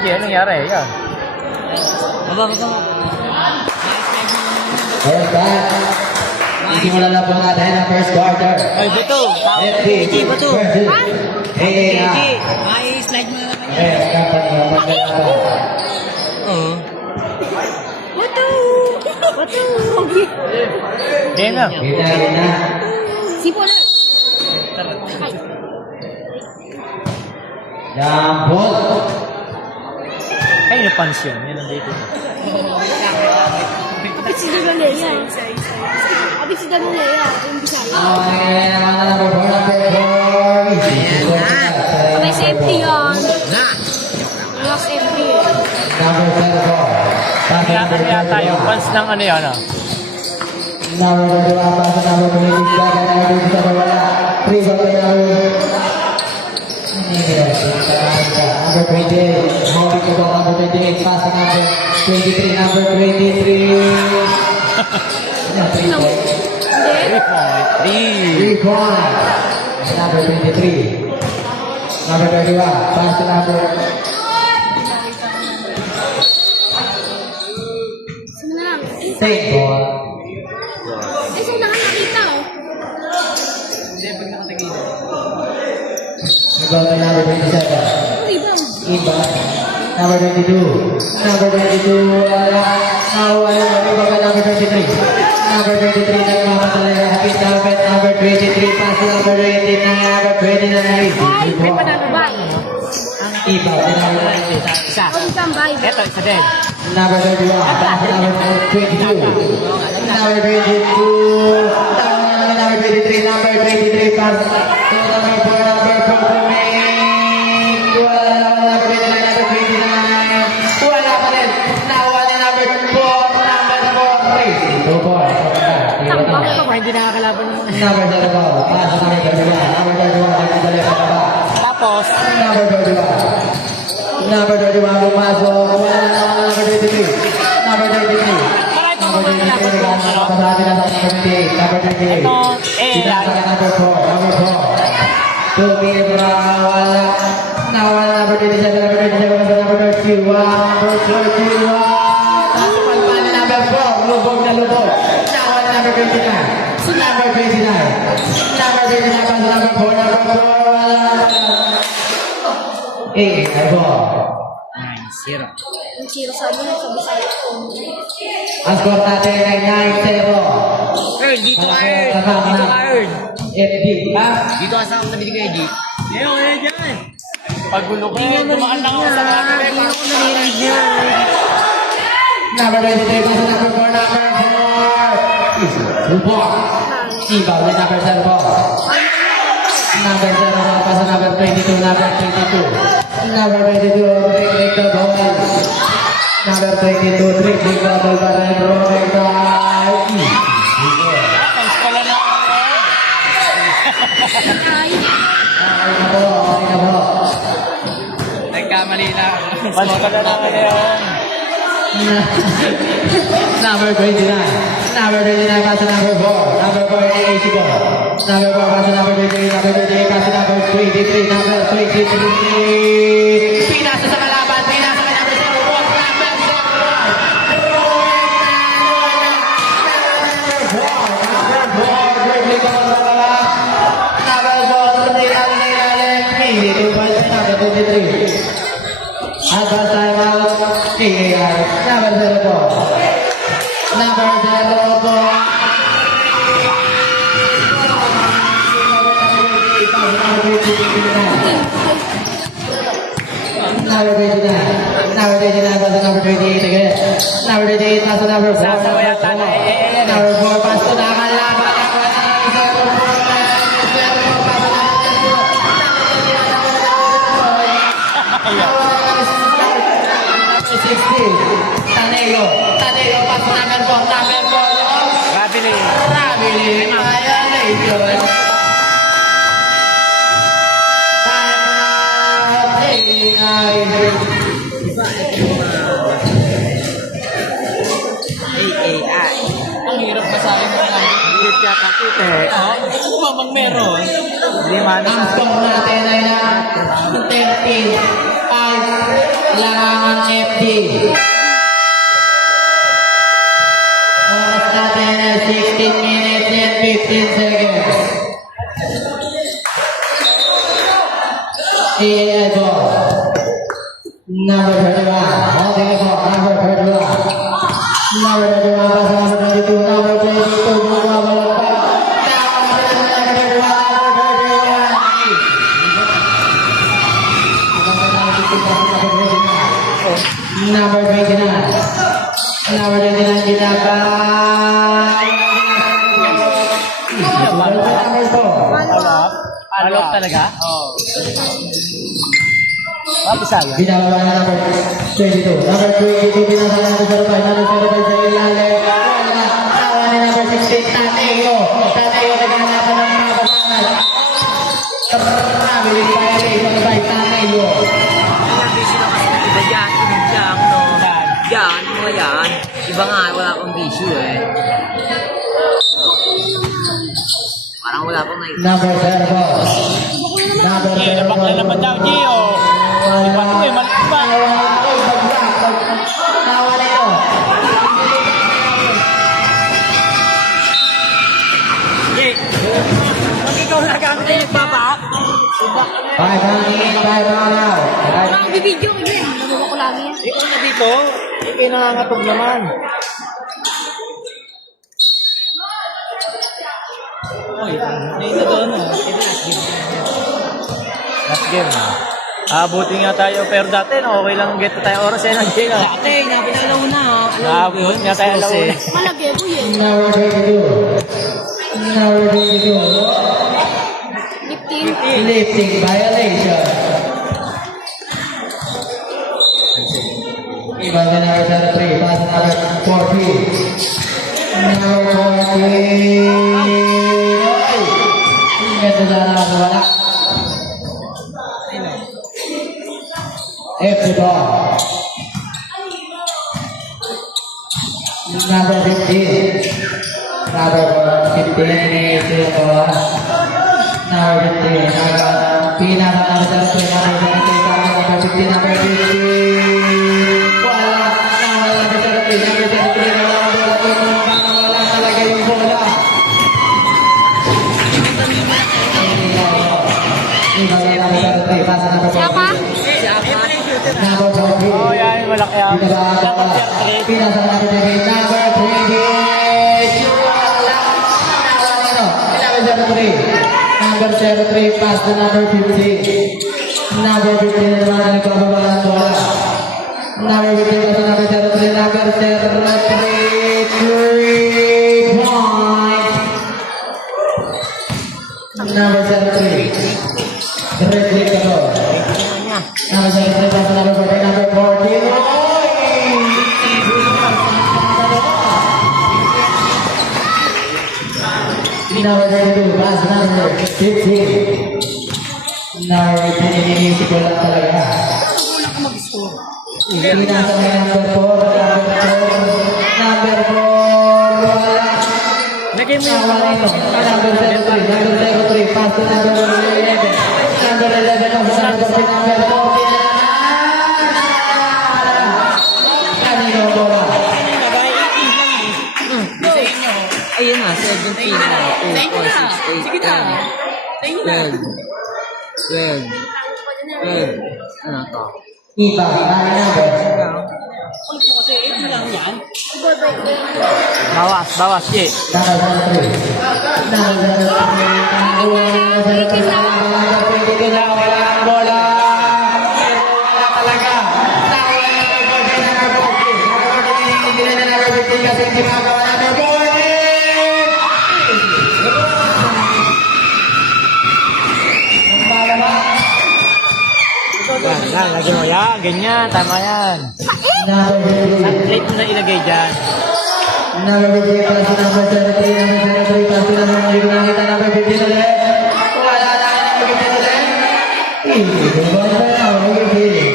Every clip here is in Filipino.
Yeah, anong nangyari? Yan. Baba. First back. Isimulan na po natin ang first quarter. Ay, bato. FD bato. versus KG. AAR. Ay, slide mo na naman yan. Yes, company ng Magdalata. Oo. Bato! Yan na. Gina. Sipo na! Jambol. Ay, napansin. Yan ang dito. Kapit si Danolea. Kapit si Danolea. Yung Bisaya. Okay, naman na number 4. Kapit si FT yan. Na. Lost FT eh. Number 4. Kailangan yata yung fans ng ano yan ah. Number 2, pasok number 26. Number 2, sa wala. 3 ball na number. Number 28. Holding the ball, number 28. Pass to number 23. Number 23. 3 points. Hindi. 3 points. Number 23. Number 31. Pass to number. Sino na lang? 10 ball. Ay, saan nakakita oh? Rebound by number 27. Rebound. Rebound. Number 22. Number 22. Rebound by number 23. Number 23. Nagmamatalaya. Hapit dapat. Number 23. Pass to number 29. Number 29. Ay, may panalo ba? Rebound by number Isa. O, isang bay. Eto, isa din. number 31. Pass to number 22. Number 22. Number 23. Number 23. Pass to number 4. Number 4. Wala naman number 29. Number 29. Wala pa rin. Nawala number 4. Number 4. 2 points. Tambak ito. Hindi nakakalaban mo. Number 31. Pass to number 31. Number 31. Nagdadali sa baba. Tapos, Number 31. Number 31 pumasok. Wala naman number 23. Number 33. Number 33. Napasali na sa number 28. Number 28. Ito, Sinasa ka number 4. Number 4. Tumira. Wala. Nawala number 27. Number 27. Number 31. Number 31. Nasupan pa na number 4. Lubog na lubog. Nawala number 29. Number 29. Number 29. Pass number 4. Number 4. Wala. Ay po. 9-0. Ang chiro sabi ng sa Bisaya. Ang score natin ay 9-0. Earn, dito ka Earn. Dito ka Earn. FD. Ha? Dito ka sa ako nabili ko, Eddie. Ngayon, kaya dyan. Paggulo ko, dumaan lang ako sa mga Hindi ako narinig yan. Number 23. Pass number 4. Number 4. Report. Ibaw na number 0 po. Number 0. Pass number 22. Number 22. Number 22. Dribbling the ball. Number 22. Dribbling the ball. Barren Roy. fans pala na ako. Ay, Okay na po. Okay na po. Nagkamali na. Fans pala na ako yun. Number 29. Number 29 pass to number 4. Number 4 AC po. Number 4 pass to number 23. Number 23 pass to number 23. Number 23. Pinasa sa kalaban. Pinasa ka number 0. Number 0. Number 4. Dribbling ka sa baba. Number 4. Nilalim. Pili. 2 points by number 23. Advance time out. KAR. Number 0 po. Number 0 po. Number 29. Number 29 pass to number 28 again. Number 28 pass to number 4. Sasawa yata na Number 4 pass to nakalaban. Taneo. Taneo pass to number 4. Number 4. Rabili. Rabili. Kaya na ito. AAI. Ang hirap pa sa akin ng hirap yata kita eh. Ito kumamang meron. Hindi man Ang score natin ay na 13-5 lang Number 31, holding the ball, number 31. Number 31, pass number 22, number 22, bumabalik pa. Number 29. Number 29, ginabay. Number 4. Alok talaga? Oo. Bisaya. Binababa na number 22. Number 22, binasa na number 05. Number 05 sa ilalim. Tawa ni number 16, Tateo. Tateo naghahanapan ng papasangal. Family violation by Tateo. Iba dyan, inom lang, no? Yan, mga yan. Iba nga, wala akong issue eh. Parang wala akong na-issue. Number 0. Number 0. Labak na naman daw, Gio. Iba ko eh, maliit ba? Tawa na ito. Pag ikaw nagamit na yung baba, 5 on out. Parang bibidyo ko yun. Nagawa ko lagi yan. ikaw na dito, ikaw nangangatog naman. Uy, naina doon ah. Last game ah. Buti nga tayo, pero dati no, okay lang get tayo oras eh, nag-game ah. Dati, inabot na lang na. Yun nga tayo alauna. Malagi po yun. Number 22. Number 22. 15. Lifting violation. Iba na number 3. Pass number 40. Number 40. Ganda sana wala. F the ball. Number 15. Number 15 is the ball. Number 15. Pinaka number 17. Number 15. Number 15. Wala. Number 17. Number 17. Wala talaga yung bola. Siapa? Number 14. Oh, yan, malaki ah. Dapat fair trade. Pinasa natin yung number 3. Number 03, pass to number 15. Number 15 naman na nagpapababa ng bola. Number 15 pass to number 03. Number 03, 3 point. Number 03. Dribbling the ball. Number 03 pass to number 14. Number 14. Number 32, pass number 15. Number 15, iniisip ko lang talaga. Pinasa na number 4, number 4, wala. Lagay mo yung Wala ito. Number 03, pass to number 11. Number 11, pass to number 14, number 14. Kanino bola? Ayun na, 17 na. 2, 4, 6, 8, 10, 12, 12. Ano to? Iba, number. bawas, G. Number 03. Number 03. Wala ang bola. Wala talaga. Tawa na number 14. Number 14. Number 14. Hindi na number 15 kasi hindi magawa number 14. Ang bala ba? Yan, lagyan mo yan, ganyan, tama yan. Number 15. Late mo na ilagay dyan. Number 15 pass to number 73. Number 73 pass to number 15. Nakita number 15 ulit. Wala na number 15 ulit. Hindi ko ba ito na? Number 15.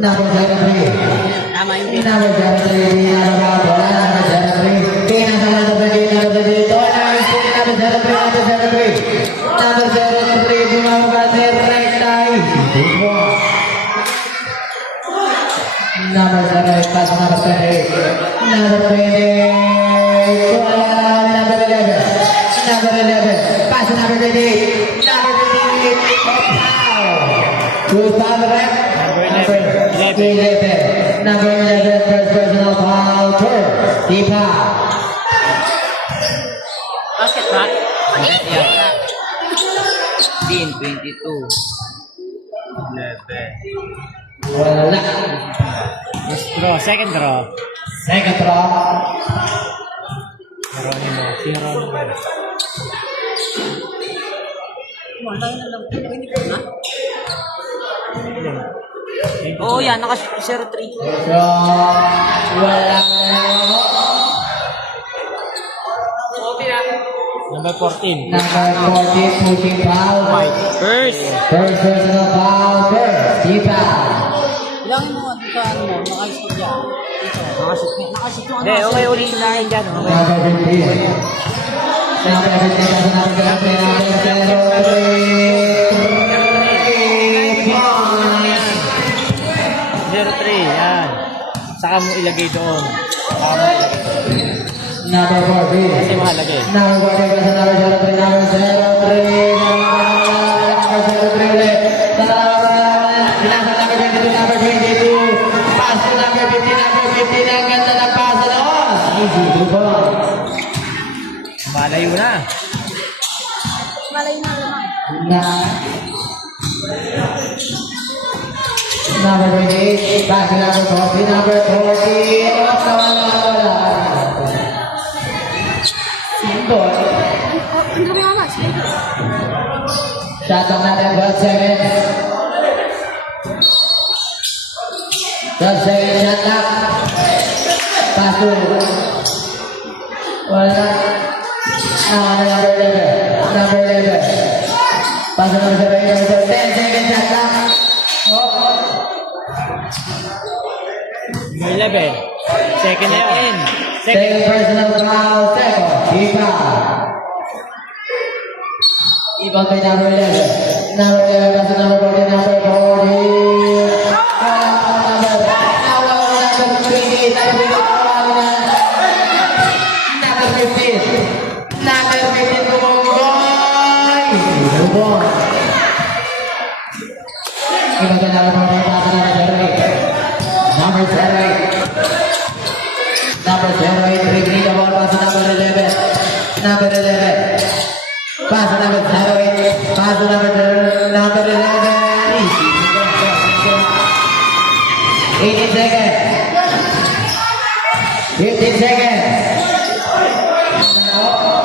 Number 73. Tama yung Number 73. Pinababa bola. Number 73. Pinasa number 13. Number 73. Number 73. Number 73. Number 73. Bumababa si Recta. Number 7, pass number 20. Number 20. Number 11. Number 11. Pass number 28. Number 28. Foul. Who's foul rep? Number 11. Number 11, first personal foul for Tipa. Basket ba? Yeah. 15, 22. 11. Wala. First draw, second draw. Second draw. Geronimo, si Geronimo. Oo, yan. Naka 0-3. So, wala na. Number 14. Number 14, pushing foul. First. First personal foul for Tipa. Ilangin mo sa ano mo, nakashoot dyan. Nakashoot yung Hindi, okay ulit na yan dyan. Okay. Number 15. Number 15, number 0-3, yan. Saka mo ilagay doon. Number 14. Kasi mahalaga eh. Number 14 kasi number 03, number 03. Number 03 ulit. Binasa number 22, number 22. Pass to number 15, number 15. Ang ganda ng pass na loss. Easy, good ball. Malayo na. Malay na naman. Number 28, back to number 40, number 40. Wala. Simple. Ang dami nga mas. Shot on natin, 12 seconds. 12 seconds, shot clock. Pass to. Wala. Number 11. Number 11. Pass to number 7, number 10 seconds, shot clock. Number 11. Second na yun. Second personal foul, second. Iba. Iba kay number 11. Number 11 pass to number 40, number 40. Number 20, number 15. Number 15, Bumboy. Bumboy. Iba kay number 40, pass to number 08. Number 08. Number 08, regree the ball, pass to number 11. Number 11. Pass to number 08. Pass to number 11. Easy. 18 seconds. 15 seconds. Now,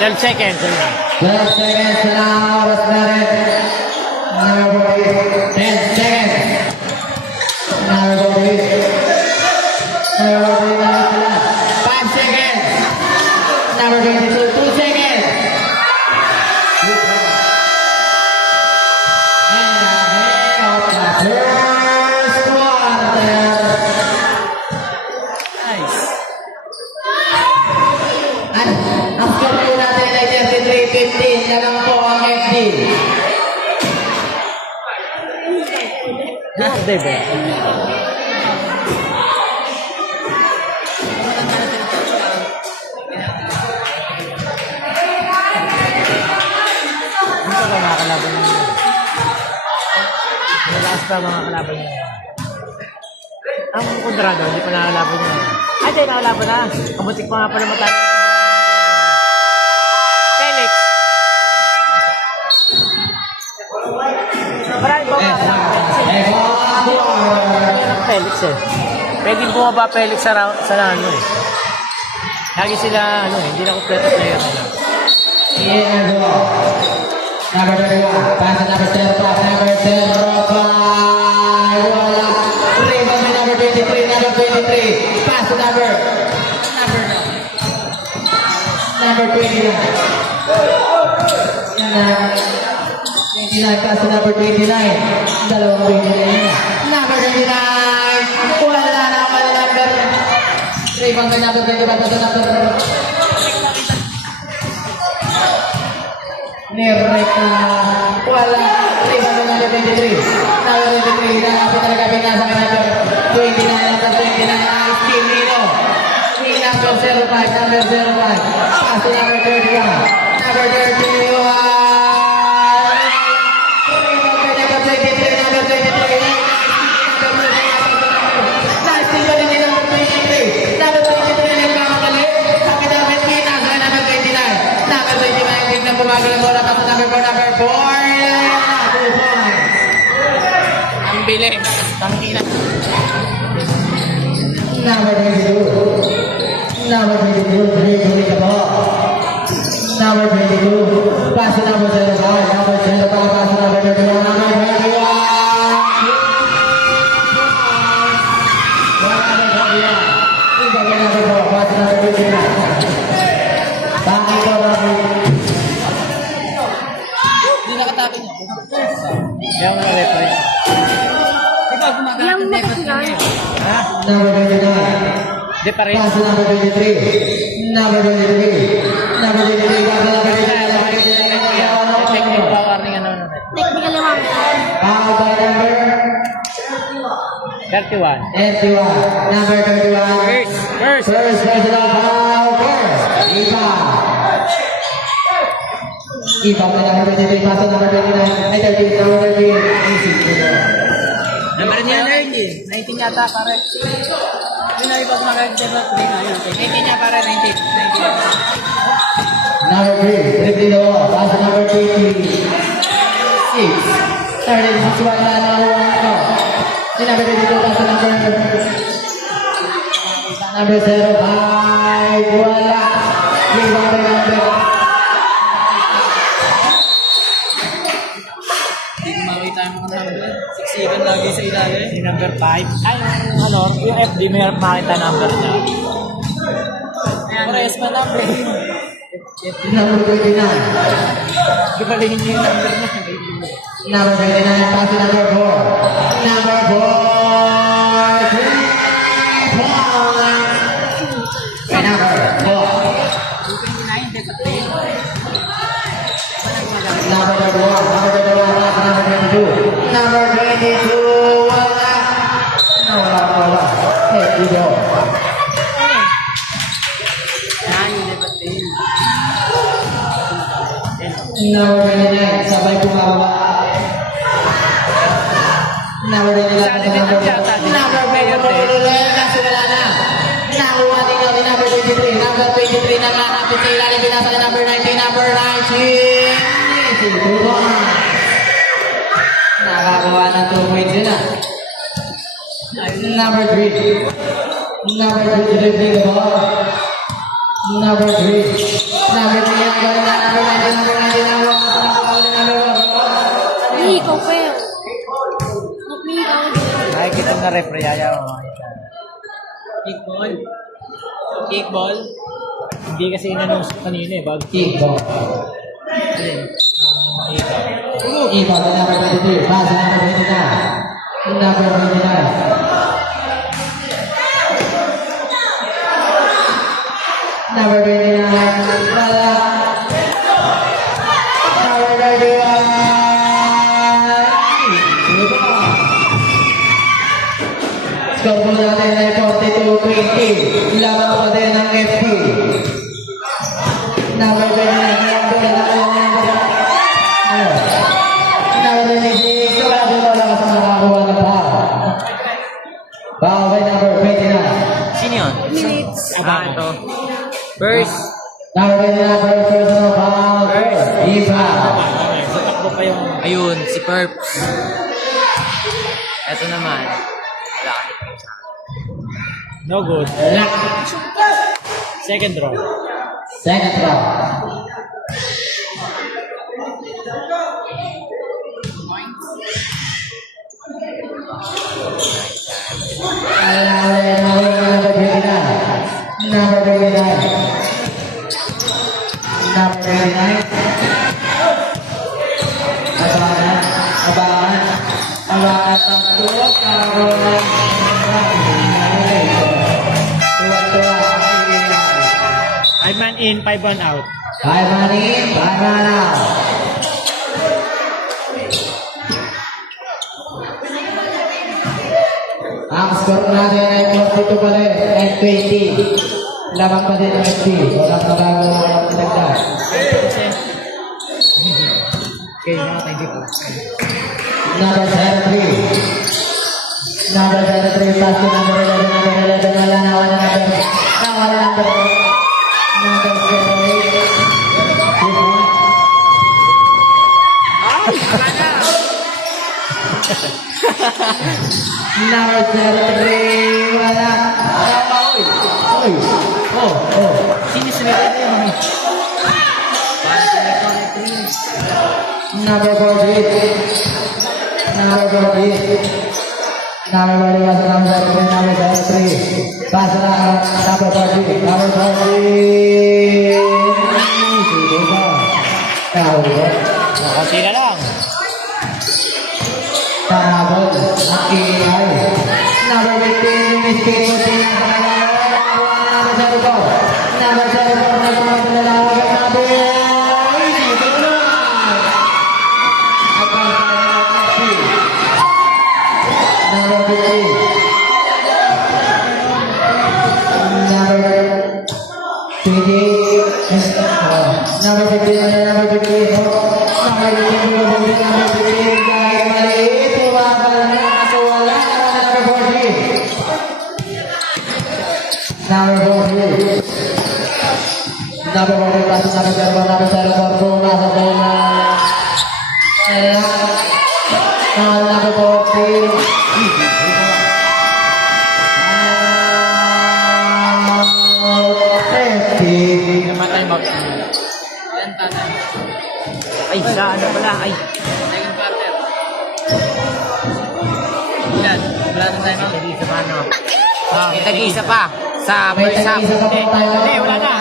12 seconds. 12 seconds na oras na rin. Number 40. 10 seconds. Number 40. Number 40 na sila. 5 seconds. Number 22. 2 seconds. And ahead of the first quarter. Nice. Ang score po natin ay 33-15 na lang po ang FD. Birthday ba? Ano ba mga kalaban niya? Malakas pa mga kalaban niya. Ang kontrado, hindi pa nakalaban niya. Ay, di nakalaban na. Kamutik pa nga pala matalo. Felix. Marami ba mga kalaban? Meron Felix eh. Pwede bumaba Felix sa ano eh. Lagi sila ano eh, hindi na kompleto player nila. Number 21, pass to number 05, number 05. Wala. Rebound by number 23, number 23. Pass to number 29. Yan na. 29, pass to number 29. Dalawang 29. Number 29. Wala na number. Rebound by number 25, pass to number Nirek na wala. Rebound by number 23. Number 23. Nakapit talaga pinasa kay number 29. Number 29. Steam Nino. number 05, number 05. Pass to number 31. Number 31. Number 23, number 23. Nice thing pa rin ni number 23. Number 23 yung kakamali. Sabi number 3, nasa number 29. Number 29, big na bumagal ang bola. Pass to number 4, number 4. Ang bilis. Tangina. Number 22. Number 22. Tuloy ka po. Number 22. Pass to number 05. Number 05. Pass to number 21. Number 21. Number 4. Pass to number 29. Bakit ko Robby? Hindi nakatapin niya. Yung mga referee. Ikaw gumagana Yung ng record makasigaw. niya. Ha? Number 29. Di pa rin. Pass to number 23. Number 23. Number 23. Pass to number 29. Number 29. Technical warning ano. Technical naman. Foul by number 31. 31. Number 31. First. First personal foul. First. Ipa. Ipa by number 23. Pass to number 29. Ay, 30. Number 30. Easy. Number niya 19. 19 yata pare. Hindi na ikaw mag-record na yun. 19 niya pare, 19. Number 3. Triple the wall. Pass to number 26. 36. Wala na ako. Si number 22. Pass to number 05. Wala. Rebound by number. Hindi ko makita yung mga number. 6-7 lagi sa ilalim. Si number 5. Ay, ano, yung FD, may makita number niya. Pares pa number. Number 29. Di ba lihin niya yung number niya? Number 29, pass to number 4. Number 4, 3 points. Kay number 4. 29, that's a play. Number 31, number 31, pass to number 22. Number 22, wala. No, wala. Hey, video. Yan, yung dapat play. Number 29, sabay bumaba. Number 29, pass to number 4. Number 4, kasi wala na. Nakuha din natin number 23. Number 23 na nakapit sa ilalim. Binasa na number 19. Number 19. Easy, 2 points. Nakakuha ng 2 points yun ah. Number 3. Number 3 dribbling the ball. Number 3. Number 3 ang galing na. Number 19. Number 19 ang wala. Number 1. Umiikaw pa yun. Umiikaw. Nakikita na referee, ayaw mo makita. Kickball. Kickball. Hindi kasi inanong kanina eh, bag Kickball. Alin? Iba sa number 23. Pass sa number 29. Number 29. Number 29. Wala. Number 31. Score po natin ay 42-20. Lamang pa din ang FP. Number 29. Number 26. Wala din wala ka sa nakakuha ng foul. Foul by number 29. Sino yun? Minutes. Ito. First. Number 29, first personal foul. Iba. Takbo pa yung... Ayun, si Perps. Ito naman. Wala ka hit sa akin. No good. Second draw. Second round. Number 29. Number 29. Number 29. Abangan ang tuwag karoon. Tuwag-tuwag ang ibig. 5 man in, 5 man out. 5 man in, 5 man out. Ang score natin ay 42 pa rin and 20. Lamang pa din ang FD. Walang mabago ang pinagdag. Okay, nakatay po. Number 03. Number 03, pass to number 11, number 11, wala na number 08. Number 03, wala. Oy. Oh. Sinisunod na yun. Number 48. Number 48. Number 40 was number 3, number 03. Pass na number 40. Number 40. Sige ba? Tawag. Konti na lang. Tabot. Ang ingay. Number 15. Mistake po sila. Number 04. Number 04. Nagmamadala. Number Namatay mo. Ay, sa ano pala? Ay. Second quarter. Ilan? Wala na tayo, no? Hindi sa paano. May tag-isa pa. Sa May first half. tag-isa pa po tayo. Hindi, wala na.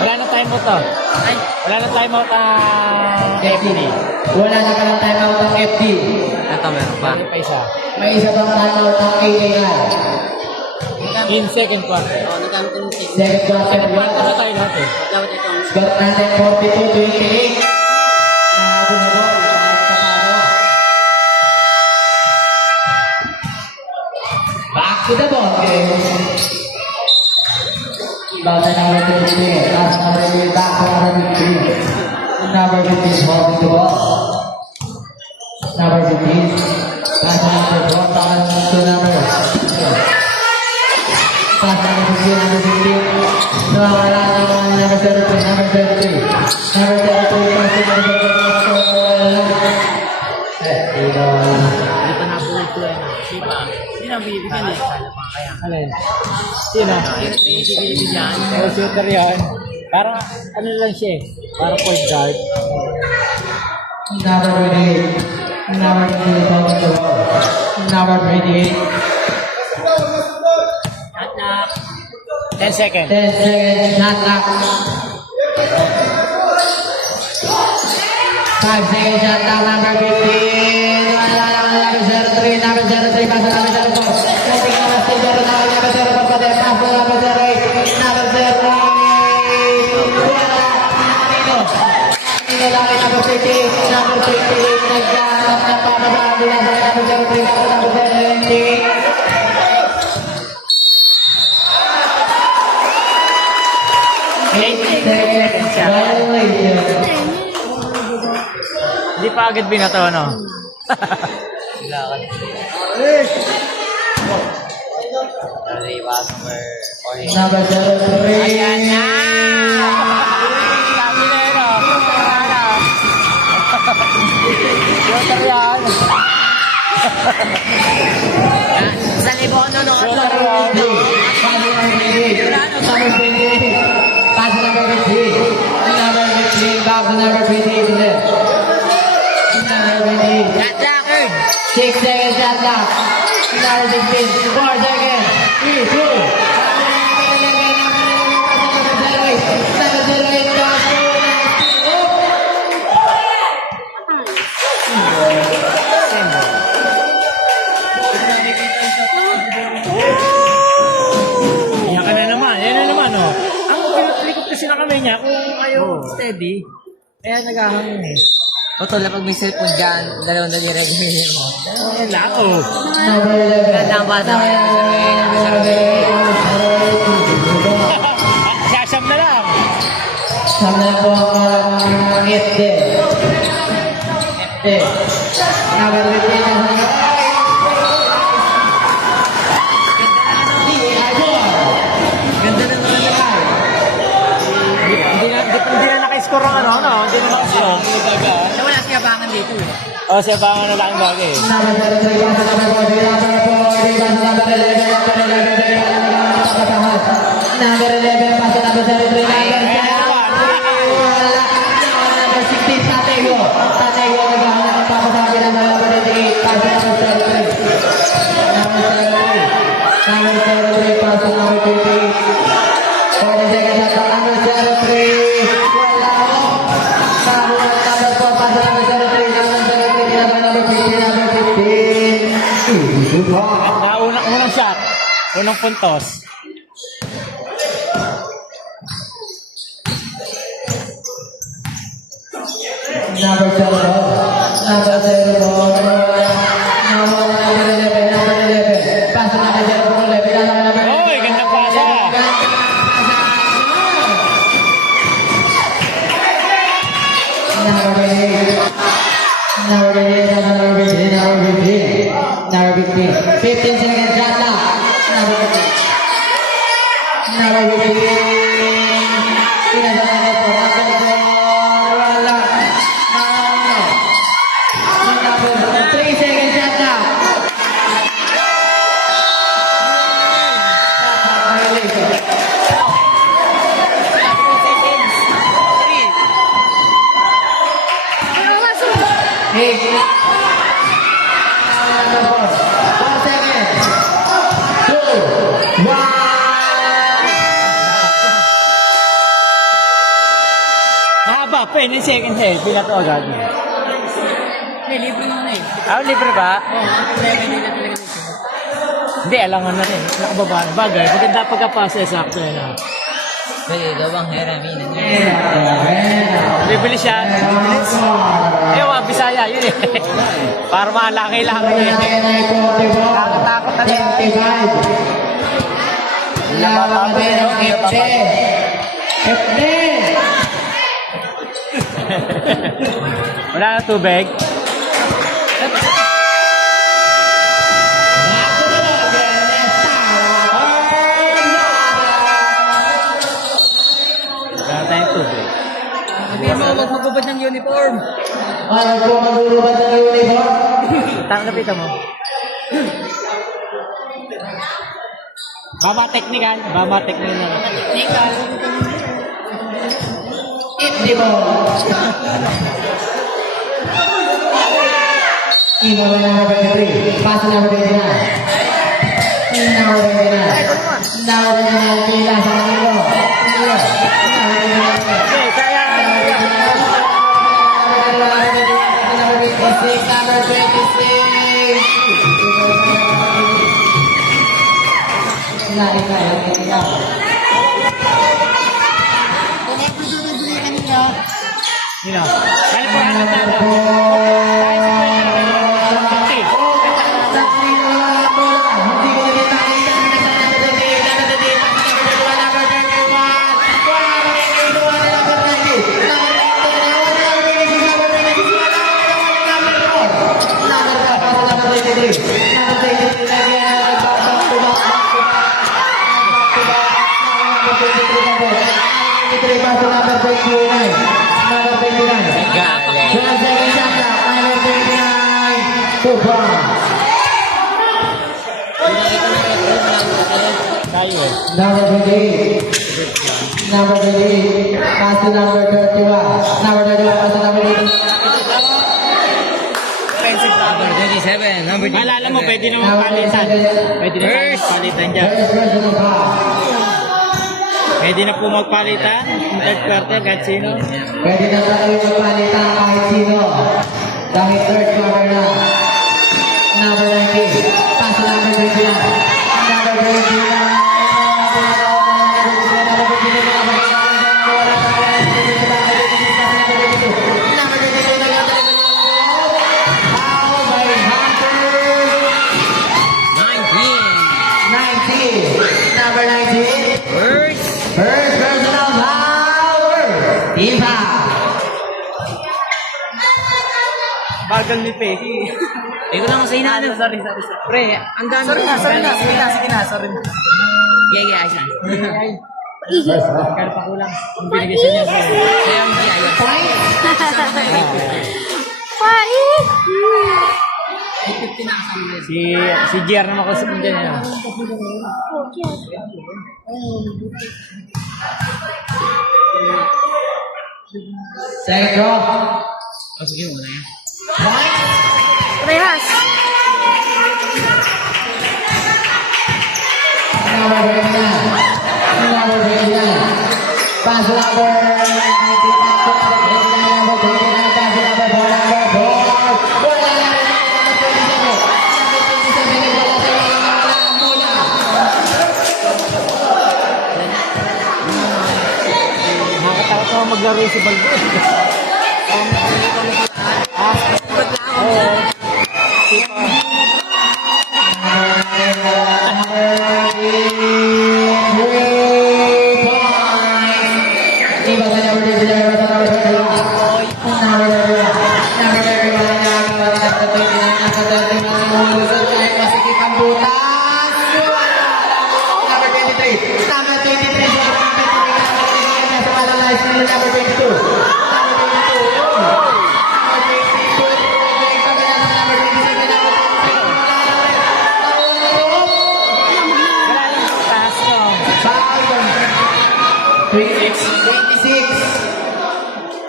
Wala na time out to. Ay, Wala na time out FD. Wala na ka ng timeout ng FD. ito meron pa. Ano pa isa? May isa pang timeout ng AAI. In second quarter. Second quarter. Quarter na tayo lahat eh. Score natin 42-28. Nahabol na ball. Back to the ball game. Bata number 23. Last number 3. Back to number 15. Number 15 is holding the ball. Number 15. Pass number 4. Pass to number. Pass number 15. Number 15. Nawala naman number 33. Number 33. Number 33. Pass to number 33. Hindi pa nabulit ko yan. Hindi na bibigyan eh. Alin? Sino? Oh, shooter yan. Parang ano lang siya eh. Parang point guard. Number 28. Number 28 on the ball. Number 28. 10 seconds. 10 seconds. Shot clock. 5 seconds. Shot clock. Number 15. Wala lang number 03. Number 03. Pass to number 04. Letting number 0. Number 04 pa din. Pass to number 08. Number 08. Wala. Nino. Nino lang kay number 38. Number 38. Nagkahanap na papabago lang sa number 03. Pass to number 08. Hindi pa agad binato, no? Number 03. Ayan na! Sabi na yun, oh. Shooter yan. Sa libo ko nanonood Shooter lang. yan. Pass number 15. Number 15. Back to number 15 ulit. Number 15. Shot clock, Ern. 6 seconds shot clock. Number 16. 4 seconds. 3, 2. Yan ka na naman. Yan na naman, oh. Ang pinatlikot kasi na kami niya kung ayaw steady. Kaya naghahangin eh. O tol, pag may cellphone dyan, dalawang dali rin mo. Ang lako. Number 11. Ganda ang bata. Number 11. Sama na po ang FD. Number 15 na sa Ganda na naman yung car. Hindi na naka-score ang ano, no? Hindi na naka-score. Kasi wala siya bangan dito eh. O, siya ba ang laking bagay? Number 11, pasa number 33, number 16, Tatego. Tatego, naghahanap ng papasabi ng number 38, pasa number 73. Number 73, pasa number 38. 40 seconds at number 73. Wala mo. Bago ang number 4, pasa number 73, number 15, number 15. Unang shot. Unang puntos. Number 0, number 0, number 11, pasa number 0, 11, number 11. Oy, ganda pasa. Number 8, number 8, number 15, number 15, 15 seconds shot na. Number 15, number 15, pinasalamat po, number 4, wala. Number 3 seconds shot na. Hey, number 4, 4 seconds, 2, 1. Mahaba pa yun, yung second head. Pinato agad. May libre mo na eh. Ah, libre ba? Oo, ang problema nila talaga dito. Hindi, alangan na rin. Nakababa na. Bagay, maganda pagkapasa, sakto yun. Ah. Kaya gawang heramin. Bibili siya. Eh, mga Bisaya, yun eh. Para malaki-laki eh. Nakakatakot na rin. 25. Laban natin ang FD. FD. Wala na tubig. Wala na tayong tubig. Hindi mo magmagubad ng uniform. Ayaw ko magulubad ng uniform. Tanggapita mo. Baba technical. Baba technical. Technical. FD mo. Iba na number 23. Pass number 29. Number 29. Number 29. Pila sa kanilo. Okay, kaya. Number 26. Number 26. Lari tayo. You know. Dahil po hanap na. Tayo eh. Number 28. Number 28. Pass to number 31. Number 31. Pass to number 30. Offensive number 27. Number Maalala mo, pwede naman palitan. Pwede na palitan dyan. Pwede na po magpalitan. Third quarter, kahit sino. Pwede na tayo magpalitan kahit sino. Dahil third quarter na. Number 19. Pass to number 29. Number 29. Number 19. First personal power. Bagal ni Peggy. Ikaw lang sa inaano. Sorry. Pre, ang dami. Sorry na. Sige na. Sorry na. Yeah, ayos lang. Easy. Kaya pa kulang. Ang binigay sa niya. Kaya ang biyaya. Pait! Si JR naman kasi kung dyan yan. Second draw. O sige mo na yan. Rehas. Number 29. Number 29. Pass number 19. Number 29. Pass number 4. Number 4. Wala na rin. Number 27. Number 27. Wala sa mga mula. Nakakatakot ako maglaro si Balbo. Oo. Wala lang ang taas ko. 26.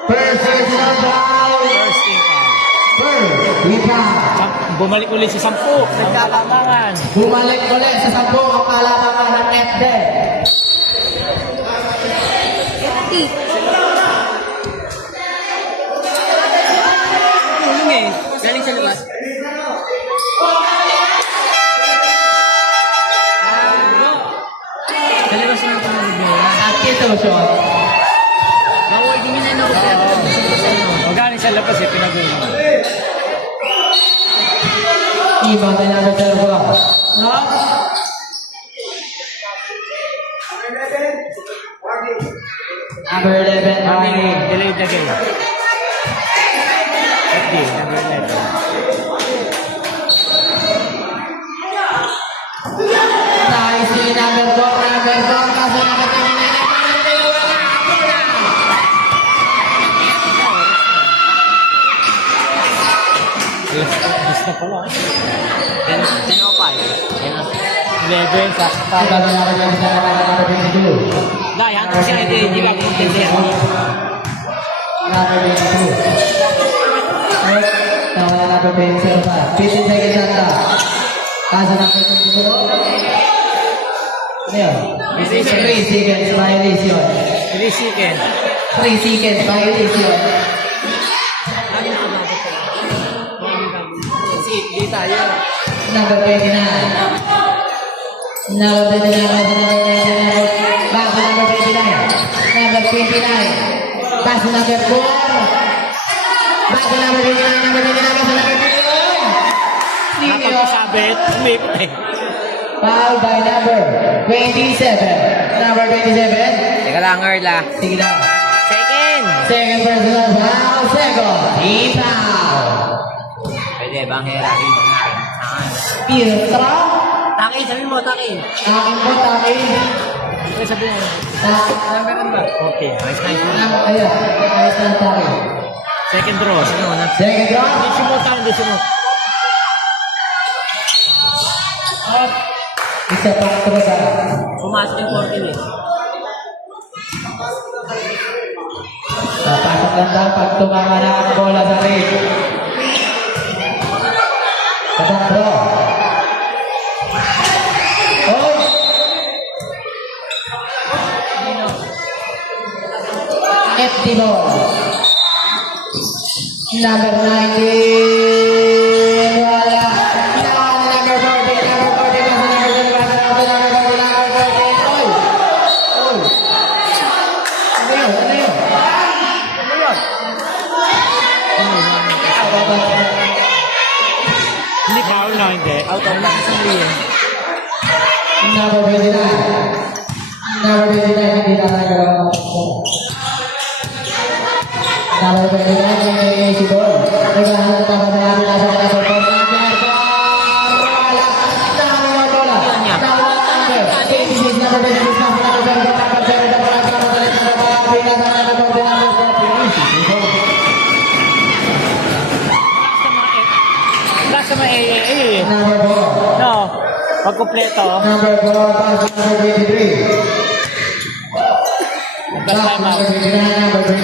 First personal foul. First team foul. First rebound. Bumalik ulit si Sampu. Nagkakabangan. Bumalik ulit sa 10 ang kalamangan ng FD. Eti. Tulong eh. Galing sa labas. Sa labas na ito At ito, shot. Bawal guminan ako sa O galing sa labas eh, pinagulo. Iba na namin sa labas. Number 11, Ryan. Delayed the game. FD, number 11. Nice si number 4, kaso nakatingin na Gusto ko lang. Sino pa eh? 11, sakta. Iba na namin sa number 22. Dahil hanggang siya, di ba kung siya. Number 22. Tawa na number 27 pa. 15 seconds ata. Kaso number 22. Ano yun? 3 seconds, violation. 3 seconds. 3 seconds, violation. Di tayo. Number 29. Number 29. Back to number 29. Number 29. Pass to number 4. Back to number 29. Number 29. Pass to number 29. Napagkasabit, umipit eh. Foul by number 27. Number 27. Teka lang, Erla. Sige na. Second. Second personal foul. Second. Team foul. Pwede, bang hierarchy? Pirtra. Taki, sabi mo, taki. Akin po, takin. Ano sabi mo? Number ano ba? 40. Nice. Ayun. Ayos na takin. Second draw. Sino na? Second draw. Hindi sumot. Isa pang troda. Pumasok yung 40 eh. Napasok lang daw pag tumama na ang bola sa ring. Sabang draw. Oh! Empty ball. Number 19. Wala. Number 40. Number 40. Number 40. Oy! Oy! Ano yun? Ano yun? Hindi foul na, hindi. Out of line. Sabihin. Number 29. Number 29, hindi na nagagawa ng Number 29, may si Ball. Naghahanap pa ba eh. Number 4. No. Pag kumpleto. Number 4, pass to number 23. Pass to Time out. number 29, number 29.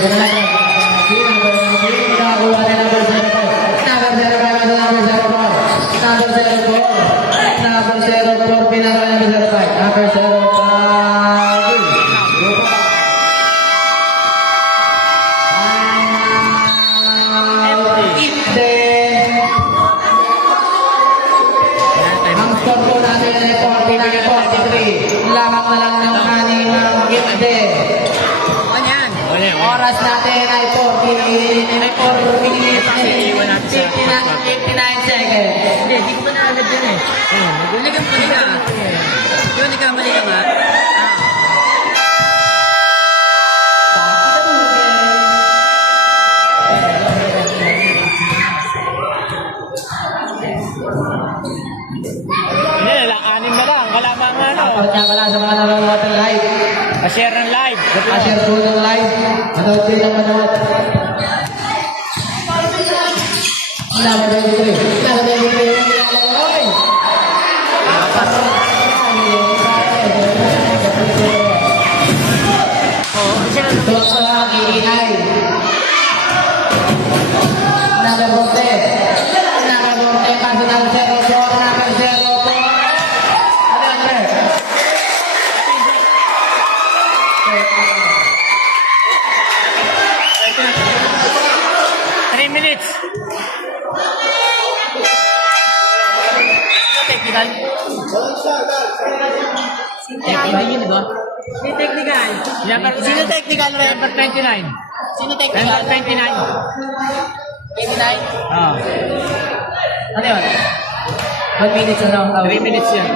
Number 19, nakakuha na number 05. Number 05 at number 04. Number 04. Number 04, pinaka number 05. Number 05. Ang score po natin ay 49-43. Lamang na lang ng aning gifte. Ano yan? Oras natin ay 59 seconds. Hindi, hindi ko pa naagad yan eh. Mali ka. Yun, ikaw, mali ka nga. Hindi, anim na lang. Wala mga ano. Dapat niya pala sa mga nanonood ng live. Pa-share ng live. Share po ng live. Manood din ang manood. Number 23. Number 23. Oy! Tuwag sa mga kikinay. Number 40. Number 40. Paso number 04. Number 04. Ano yung number? Three minutes. Technical. Technical yun, di ba? Sino technical? Sino technical number 29? Sino technical? Number 29. 29? Ah. Ano yun? 1 minute na lang. 3 minutes yan.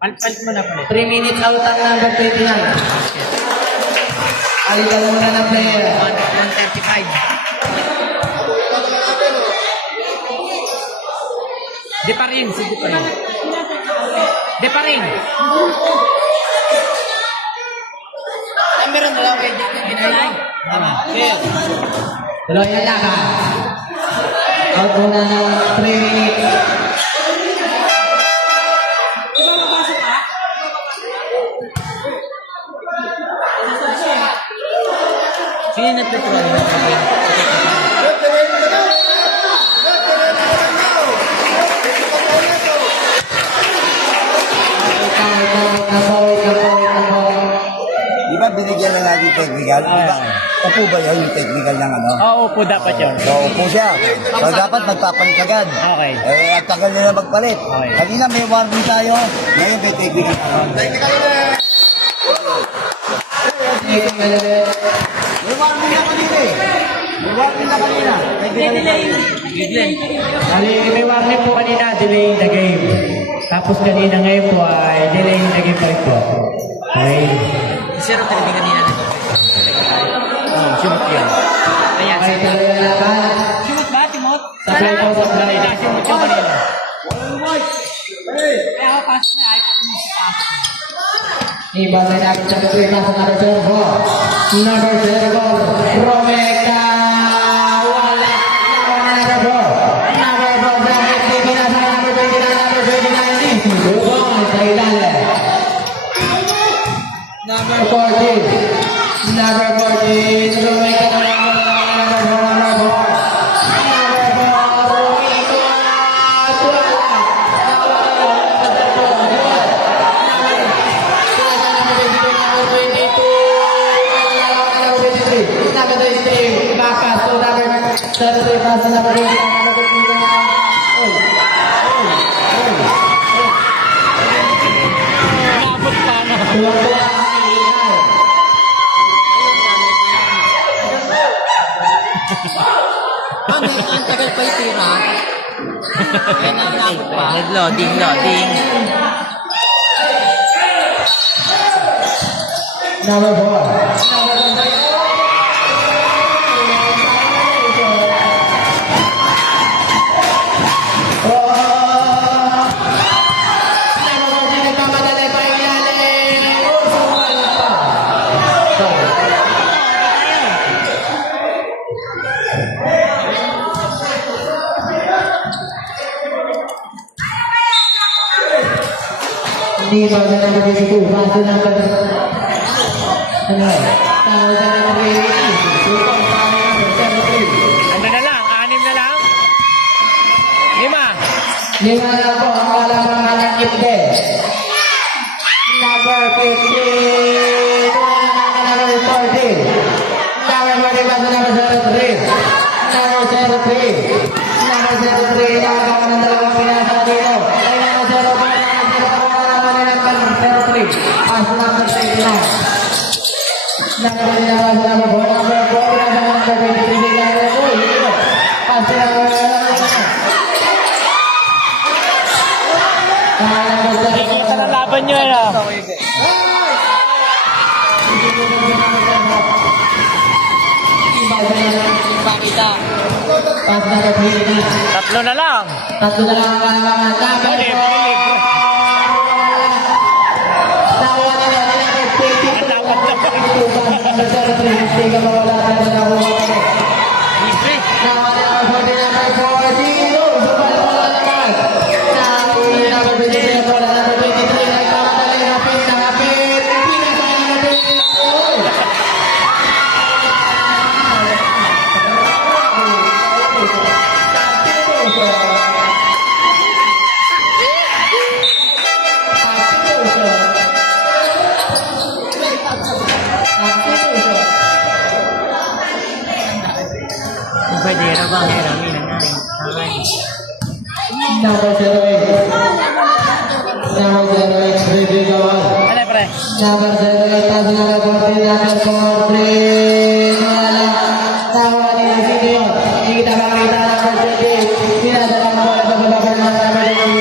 Palit mo na pala. 3 minutes out ang number 29. Alitan muna ng player. 135. Di pa rin. Sige pa rin. Di pa rin. Ay, meron na lang kayo dito. Ginalay. Tama. Okay. Tuloy ang laban. Out muna ng 3 minutes. Sino nagpetrol? Di ba binigyan na natin technical? Di ba? Opo ba yun yung technical ng ano? Oo, upo dapat yun. So, opo siya. So, dapat magpapalit agad. Okay. Eh, at tagal nila magpalit. Okay. Kanina may warning tayo. Ngayon may technical. May warning na kanina eh. May warning na kanina. Bali, may warning po kanina, delay the game. Tapos kanina ngayon po ay delay the game pa rin po. Okay. Zero talaga kanina na to. Sumot yan. Ayan, Okay, sige. tuloy ang laban. Simot ba, Timot? Sabay po sa play. Sumot yung kanina. Kaya ako pass na, ayaw ko pumusok. Iba na natin sa pagkakita sa number 04. Number 04. Romeka. Wala. Number 4. Number 4. Bracket TV na sa number 29. Number 29. Lubong sa ilalim. Number 14. Number 14. Romeka na lang. Number 4. Number 4. Number 4. Romeka. Inabot pa na. Ang tagal pa yung tira. Kaya nangyabot pa. Loading. Number 4. Ni ball sa number 22. Pass to number... Ano? Foul sa number 18. Supang foul number 73. Ano na lang? 6 na lang? 5. Lima na po ang kalamangan ng Ipde. Number 15. Number 14. Number 40 pass to number 03. Number 03. Number 03. Nakagawa ng dalawang pinasa dito. Ay number 04. Number 03. Pass to number 39. Number 39 pass to number 4. Number 4. Pinasa number 23. Pass to number 39. Ito na laban nyo, ano? Pakita. Pass number 3 na. 3 na lang. Tatlo na lang ang kalamangan. Number Pwede, 4. pwede. Nakuha na lang ni number 22. Ang dapat na pa. Number 73. Hindi ka mawala na nakuha kami. Libre. Nakuha na number 40. Number 40. Supal mo na naman. Nakuha na number 23. Number 23. Nagkamadali. Hapit na hapit. Pinasa na number 23. Pwede na ba? Hiramin na nga. Number 08. Number 08. Ready go on. Ano, pre? Number 08. Pass number 40. Number 43. Wala. Tawa ni Senior. Hindi kita makita number 20. Sinasama mo na pagbaba ng number 20.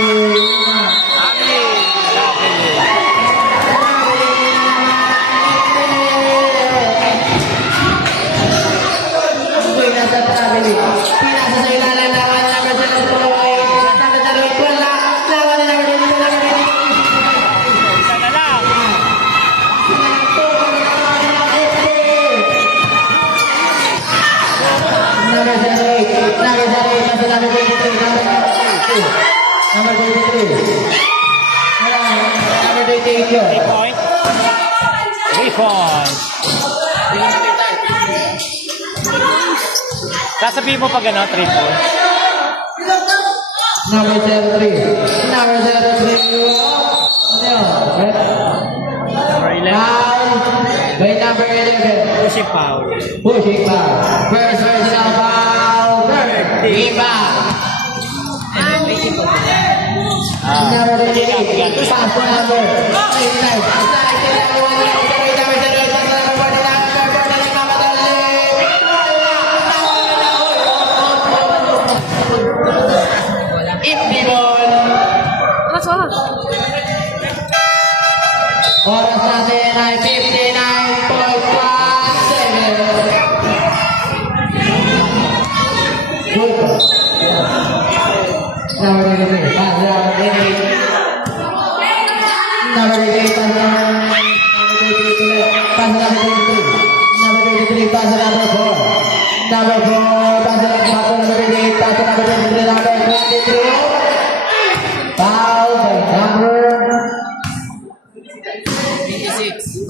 Pinasa sa ilalim lawan number 08. Number 08. Wala. Lawan ni number 22. Isa na lang. Number 08. Number 08. Pass to number 23. Number 23. Wala. Number 28 yun. 3 point. 3 point. Sasabihin mo pag ano, 3 point. Number 03. Number 03. Ano yun? Number 11. Foul. By number 11. Pushing foul. Pushing foul. First personal foul. Third. Rebound. Number 28. Pass to number 89. Oras, oras. Oras natin ay 59.17. Good. Number 23. Pass number 88. Number 88. Pass number 23. Number 23. Pass number 4. Number 4. Pass number 88. Pass number 23. Number 23. Foul by number 26.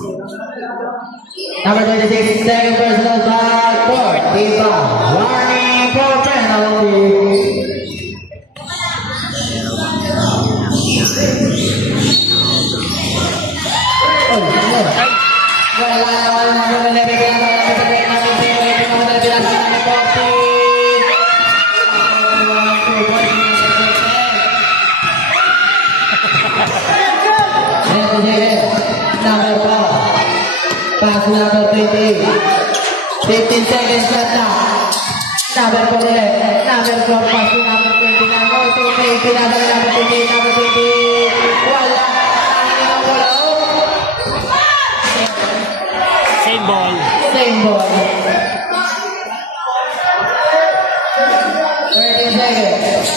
Number 26, second personal foul, fourth, Viva. Warning for penalty. Oh, ano? Wala naman namin nalibigyan ng mga kapatid namin sa iyo. Ito naman nalibigyan ng mga 14. Number 4. Pass number 20. 15 seconds left na. Number 4 ulit. Number 4 pass to number 20. Number 20. Pinasa na number 20. Number 20. Wala. Ano ang wala? Same ball. Same ball. 13 seconds.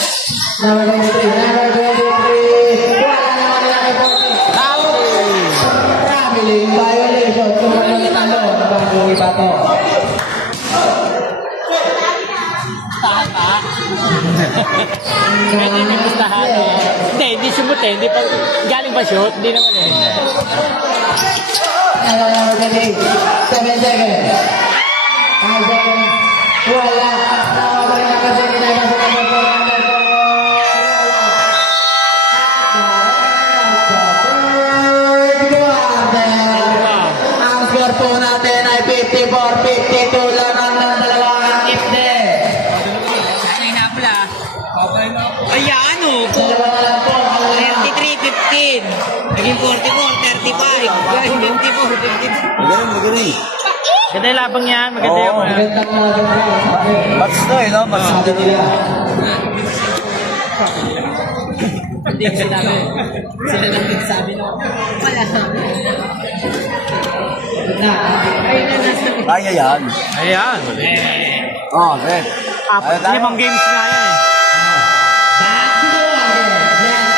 Number 23. Number 23. Wala naman ni number 40. Traveling violation. Kung ano yung talo, bago iba to. Tahan pa. Pwede na gustahan eh. Hindi sumut eh. Hindi pa, galing ba shoot? Hindi naman eh. Number 28. 7 seconds. 5 seconds. Wala. Nakabalik na kasi ginagawa sa number 4. Ang score po natin ay 54-52 lang ang dalawang ifde. Ano yung napula? Ayan o. Dalawa na lang po. 33-15. Naging 44-35. Naging 54-52. Magaling, magaling. Ganda yung labang yan. Maganda yung mga. Magandang mga ganda. Match na eh, no? Match na Sabi nila. Hindi ko sinabi. Sila lang nagsabi no. Wala. Na. Ayun na nasa. Kaya yan. Ayan. Oh, okay. Ayaw tayo. 5 games nga yan eh. Back to the water. Yes,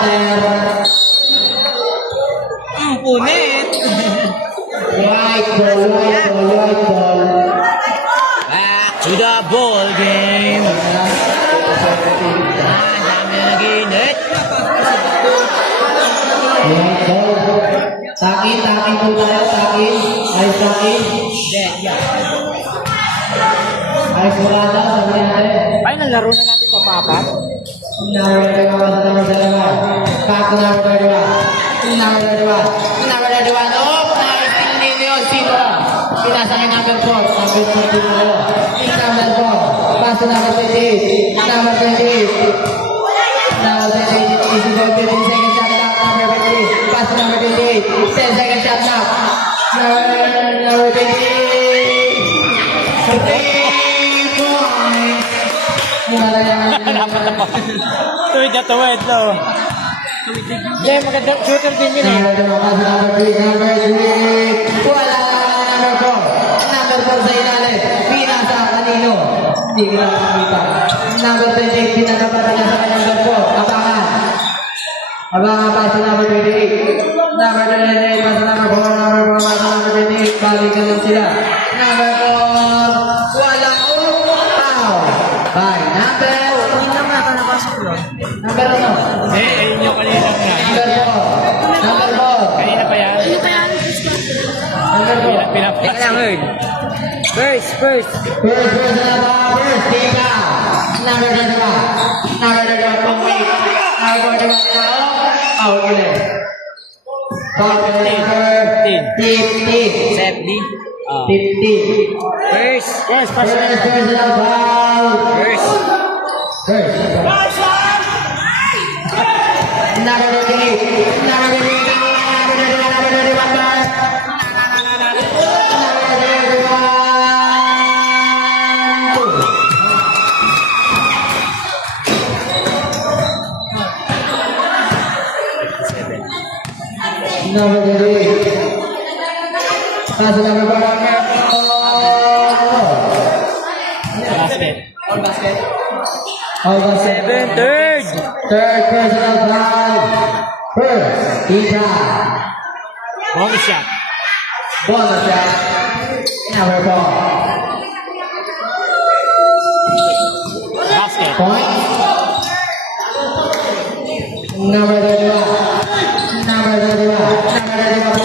time. Ang punit. White ball, white ball, white ball. Back to the ball game. Dami na naginit. White ball. Takin, takin po tayo, takin. Ayos takin. Ayos murada, sabi natin. Ay, nalaro na natin ito, Papa. Number 31, number 31. Back to number 31. Number 31. Number 31. Oh, nice. Hindi yun. Sino? Pinasa kay number 4. Number 14 na yun. Number 4. Pass to number 28. Number 28. Number 28. Easy goal. 15 seconds shot clock. Number 28. Pass to number 28. 10 seconds shot clock. Number 28. 3 points. Dapat na po. Tuwid na tuwid, no? Hindi, maganda. Shooter din yun eh. Wala number 4. Number 4 sa ilalim. Pinasa kanino. Hindi ko lang makita. Number 28. Pinagapat niya sa number 4. Abangan. Abangan pa sa number 28. Number 28 pa sa number 4. Number 4 pa sa number 28. Balikan lang sila. Number 4. Walang out. By number. Number ano? Ayun yung kanina nga. Number 4. Number 4. Kanina pa yan. Ano kaya ang Number 4. Teka lang, Earl. First. First, Tika. Number 31. Number 31, Pumwik. Number 41, out ulit. Foul number 15. Safety. 15. First. Yes, First personal foul. First. First. Number 28. Number 28. Number 31, guys. Number 38. Pass to number 4. Basket. All basket. Third. Third personal foul. First, Ika. Bonus shot. Bonus shot. Number 4. Basket. Point. Number 31. Number 31. Number 31.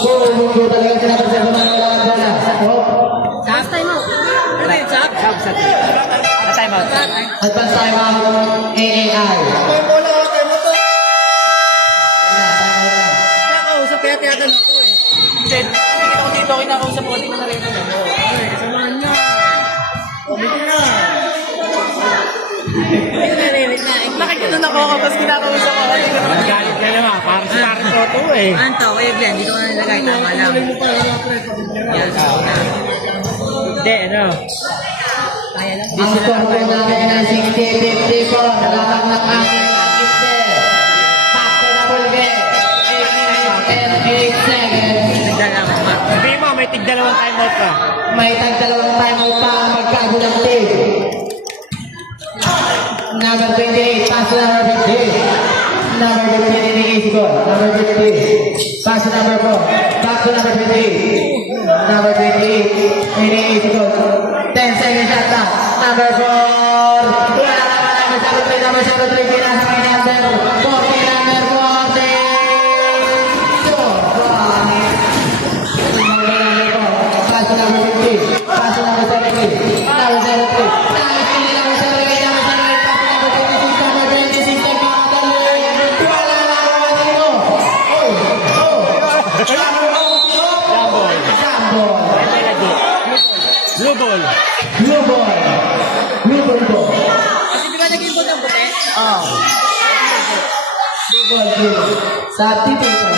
Bumubugo talaga sila sa mga walang bola. Oh. Last time out. Ano ba yun, Chap? Time out. Advance time out. AAI. Kinakausap kaya tinatanong ko eh. Hindi kita ko dito, kinakausap ko. Hindi ko narinig. Samahan niya. Hindi ko narinig na. Nakikita ako kapag kinakausap ko. Hindi ko naman. Magalit ka naman. Parang si Parang Toto eh. Anto, wave yan. Dito ko na nilagay. Tama lang. Yan, so na. Hindi, ano? Kaya lang. Ang score po namin ay 60-54. Nalaklak ang ikite. Back to the full game. 8 seconds. Nagdalaman ma. Sabi mo, may tig-dalawang timeout ka. May tag-dalawang timeout pa ang magkagulang team. Number 28, pass to number 58. Number 58, easy goal. Number 58, pass to number 4. Back to number 58. Number 28, Number 4. Wala naman number 03. Pinasa kay number 40. Number 40. Pass number 50. Pass number 73. Number 03. Nice pili number 78. Number 78. Pass number 26. Number 26. Nagkakadali. Wala naman dito. Jumbo. Blue ball. Blue ball. Blue ball po. Kasi di ba naging bot ang puti? Ah. Blue ball, blue ball. Sa tito ito.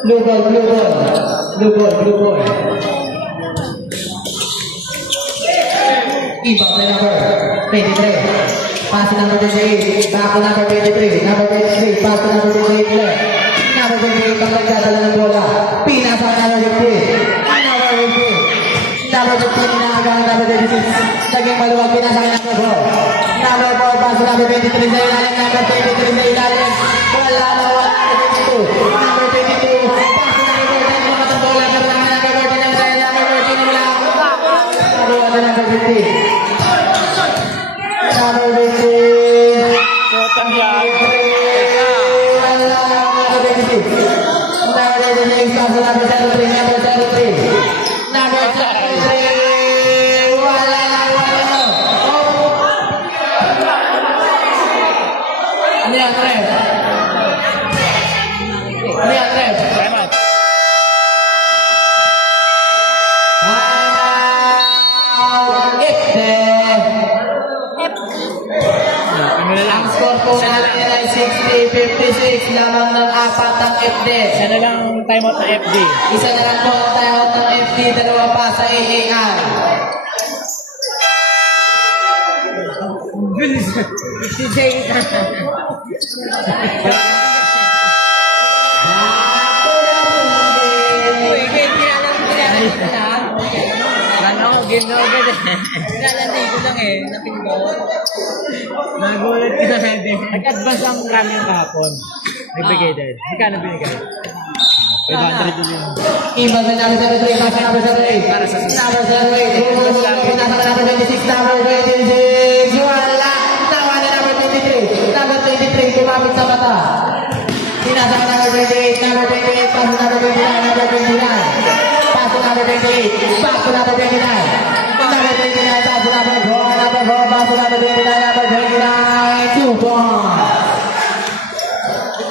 Blue ball, blue ball. Blue ball, blue ball. Iba na number 23. Pass to number 28. Back to number 23. Number 23. Pass to number 28 ulit. Number 28 ang nagdadala ng bola. Pinasa number 50. Number 50. Number 15 inaagang number 26. Naging maluwag pinasa kay number 4. Number 4 pass to number 23 sa ilalim. Number 23 sa ilalim. Wala na wala number 22. Number 22. Pass to number 14. Lumat ang bola. Karlangan number 14 ang sa number 14 wala. Nabuha na number 50. Number 50. Shotang yan. Salamat. Ang score po natin ay 60-56 lamang ng apat ang FD. Isa na lang time out na FD. Isa na lang po ang tayo ng FD, dalawa pa sa AAI. Si Jay. Uy, kinalang ko na. Ano, game na agad eh. Kinalanday ko lang eh, napindot. Nagulat ka na din. Nag-advance ang camera kahapon. Nagbigay din. Magkano binigay? 500 din yun. Iba sa number 03, pass number 08. Para sa number 08. Pinasa ka number 26, number 26. Wala. Nawa na number 23. Number 23, kumapit sa mata. Pinasa ka number 28, number 28, pass number 29, number 29. Pass number 28, pass number 29. Number 29, pass number 4, number 4, pass number 29, number 29. 2 points.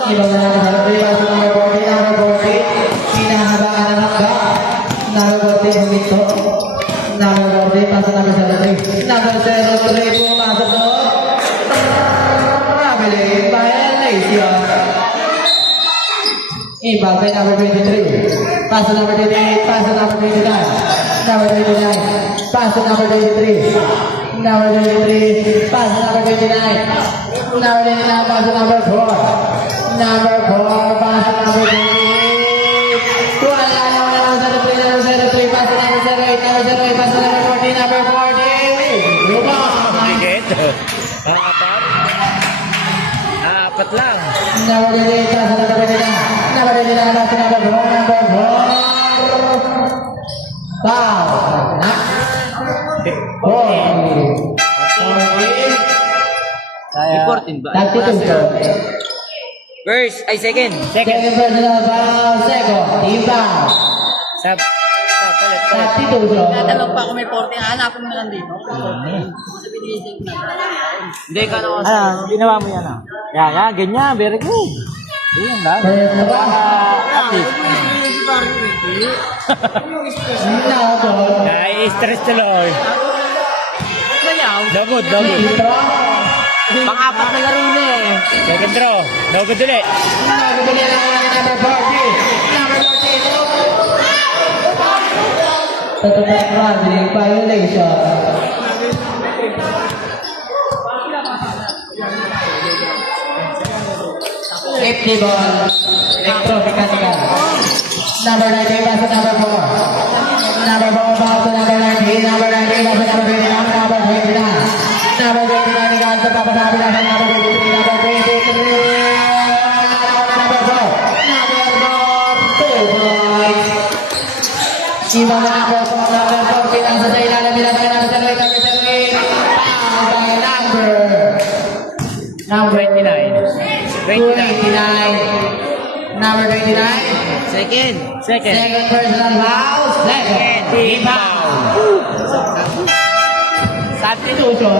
Iba na number 03, pass number 40, number 40. Hinahabangan ng hangga. Number 40, huminto. Number 40, pasok number 03. Number 03, pumasok doon. Traveling violation. Iba kay number 23. Pasok number 28, pasok number 29. Number 29, pasok number 23. Number 23, pasok number 29. Number 29, pasok number 4. Number 4, pasok number 28. Wala naman number 03, pasok number 08, number 08, pasok number 40, number 40. Lumang. Higit. Apat. Apat lang. Number 28, pasok number 29. Number 29, pasok number 4, number 4. Foul. May 14 ba? First, ay second. Second personal foul, second team foul. Palit. Substitution. Tatanong pa kung may 14, hanapin mo lang dito. Kasi binigay ko na. Hindi ka na kasi. Ginawa mo yan ah. Yan, ganyan. Very good. Yan lang. First foul. At least. Now ball. Stress tuloy. Mayaw. Double. Pang-apat na laro na eh. Second draw. No good ulit. Nagbibigay lang ng number 40. Number 40. Tatapos traveling violation. FD ball. Electromechanical. Number 19 pass to number 4. Number 4 pass to number 19. Number 19 pass to number 29. Number 29. Number 29 ikan sa papasabi na sa number 23. Number 23. Number 4. Number 4. 2 points. Iba na number 4, number 4. Pinasa sa ilalim. Pinasa number 7, number 7. Foul by number 29. Number 29. Second. Second personal foul. Second team foul. Substitution.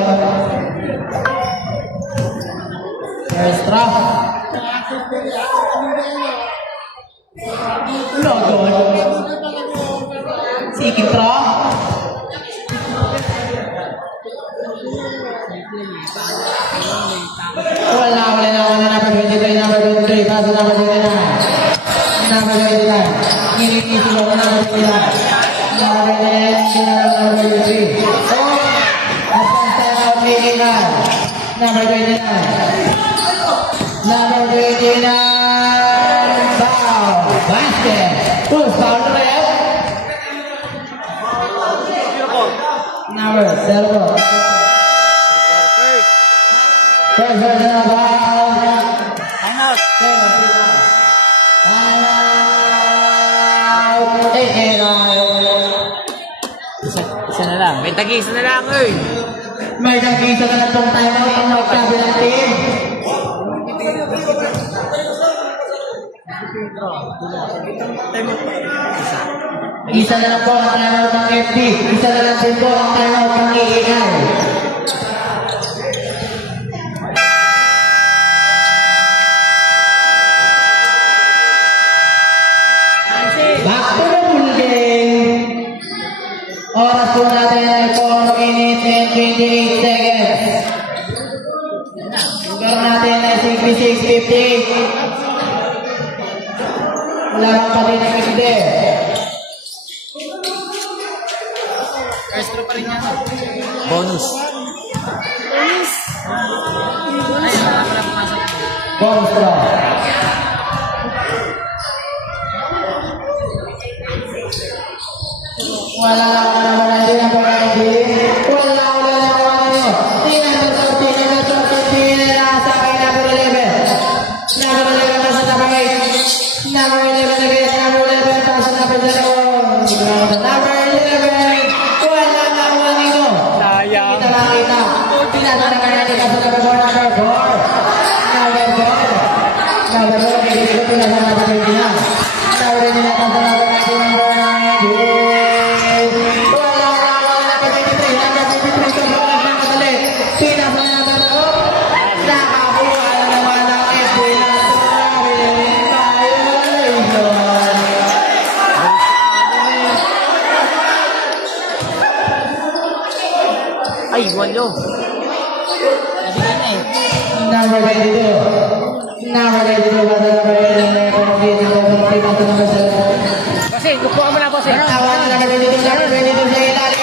First draw. Logon. Second draw. Wala number 23, number 23, paso number 29. Number 29. Nilinisin ko number 29. Number 29, number 23. Oh! Advance time out, Minigan. Number 29. Number 29. Foul. Basket. Who's foul rep? Number 0. First personal foul. Time out. Isa na lang. May tagi-isa na lang, eh. May nag-isa na lang itong timeout ang magsabi ng team. Isa na lang po ang timeout ng FD. Isa na lang din po ang timeout ng EAL. Back to the full game. Oras po natin ay 4 minutes and 28 seconds. Lugar natin ay 66-58. Laro pa din ang hindi. Extra pa rin yan. Bonus. Bonus draw. Wala na din ang pag-ibig. Wala nyo. Tingnan na sa sa akin number 11. Number 11 nasa number 8. Number 11 again. Number 11 pasok na pa sa number 11. Wala nito. Sayang. Kita makita. Pinasa na kanya ni kaso number 4. Number 4. Number 4. Number 4. Kaya pinasa na number 20 na. Number 20 na pasok na number 9. Ay, walo. Number 22. Number 22 pada number 11. Kasi, gusto ka mo na, kasi. Tawa na number 22. Number 22 sa ilalim.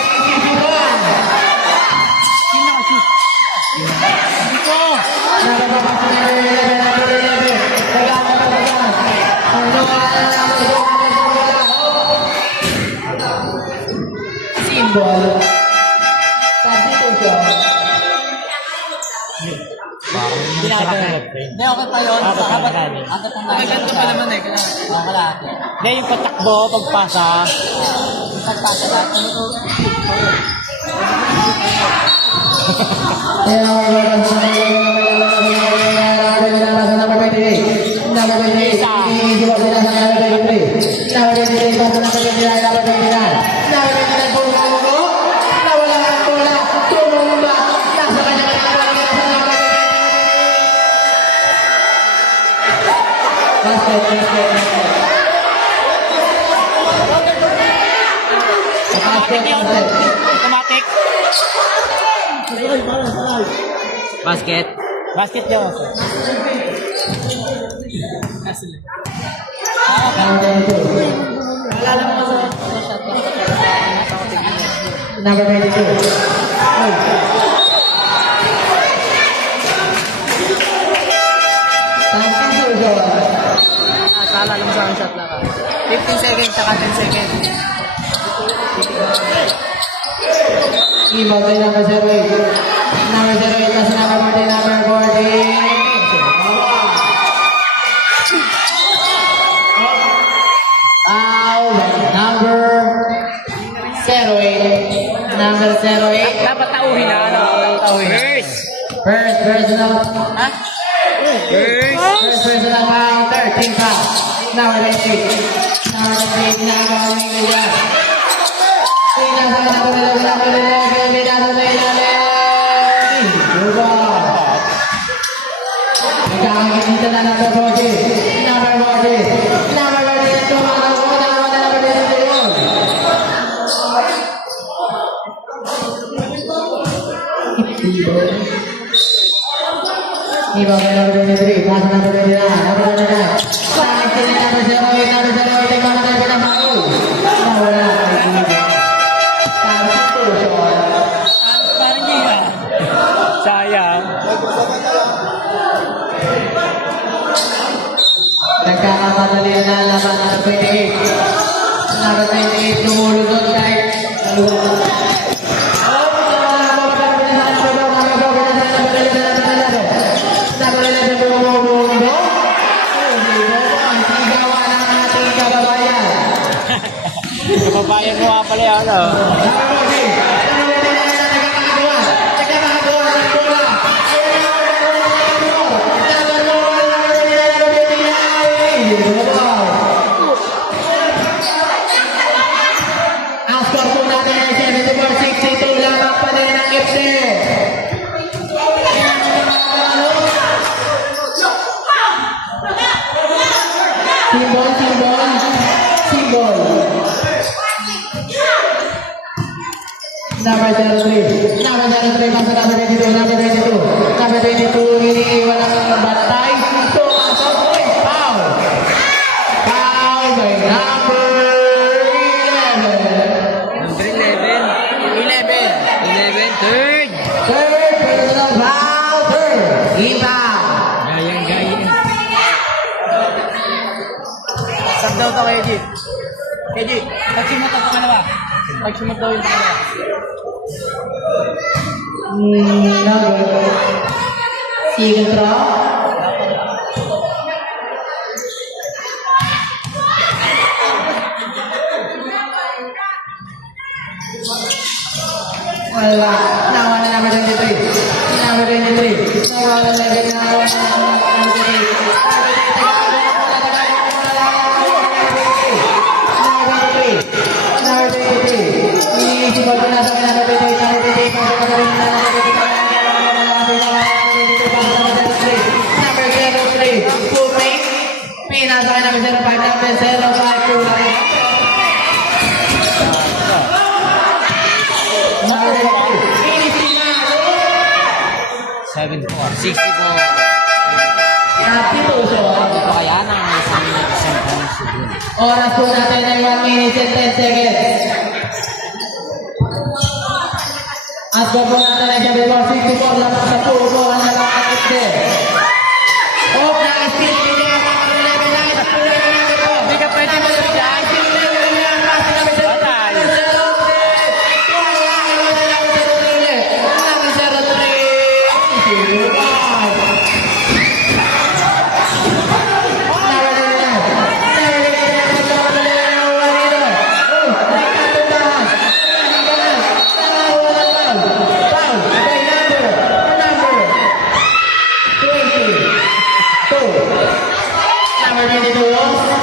Nakapapasok na number 11. Number 11. Kagana pa ba yan? Ang lumayan na number 2. Symbol. Hindi, okay pa yun. Agad ang nagaganda pa naman eh. Kalahati. Hindi, yung patakbo, pagpasa. Pagpasa natin ito. Automatic. Basket. Basket daw. Number 22. Sala lang sa shot lang. 15 seconds, saka 10 seconds. Iba tayo number 08. Number 08 kasi number 14, number 14. Number number 08. Dapat tauhin na, ano? Tauhin. First na. Ha? First personal foul, 13 foul. Now we're going to take. Now we're going to take. Now we're going to take. Nagkakakita na number 40. Number 40. Number 40. Tumatawa na naman na number 23. Iba kay number 23. Pass number 29. Number 29. Number 08. Number 08. Ikaw na tayo pinapakul. Nawala. Parang niya. Sayang. Nagkakamadali na laban ng 28. Number 28 lumulunod kahit Kababayan mo nga pala yan, ano? Ang score po natin ay 74-62 lamang pa din ang FC. Simbol. Number 03. Number 03 pasok number 22. Number 22. Number 22 iniiwan ang bantay. Tumasok. Foul. Foul by number 11. Number 11. 11. Third. Third personal foul. Third. Iba. Gayang. Sab daw to kay G. Kay G, pagsimot ang pangalawa. Pagsimot daw yung pangalawa. Number. Second throw. Wala. Nawa na number 23. Number 23. Nawa na lagi na number 23. Iniisip ko na sa number 23. Number 03. Puming. Pinasa ka number 05. Number 05. Puming. Number 74. 64. Happy Puso. Ito kaya na may isang points doon. Oras po natin ay 1 minute and 10 seconds. At po natin ay 64 lang sa puso ang nakakakit. Oh, na-speed nila ang mga 11 na ito. Hindi ka pwede mo sa dyan.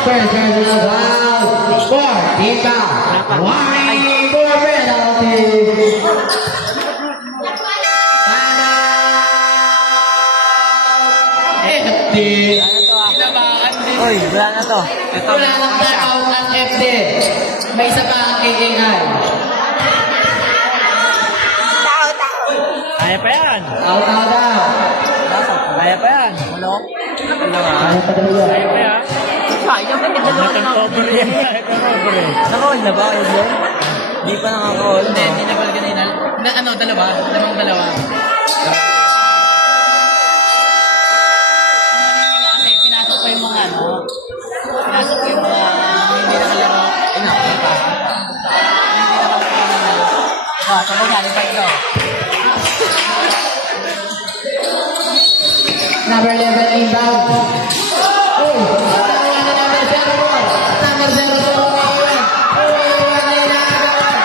First personal foul for Tika. Warning for penalty. FD. Uy, wala na to. Ito. Wala nang knockout ang FD. May isa pa ang KKI. Kaya pa yan. Out. Kaya pa yan. Ano? Kaya pa daw yan. Kaya pa yan. Sayang ka kita doon. Nag-cover yan. Nag-cover yan. Naka-hold na ba kayo doon? Hindi pa nakaka-hold. Hindi na pala kanina. Ano, dalawa? Lamang dalawa. Kasi pinasok pa yung mga ano. Pinasok pa yung mga hindi nakalaro. Hindi nakalaro. Tapos galing pa ito. Number 11 inbound. Oh, tawa na number 04. Number 04 umiiwan. Umiiwan na inaagawan.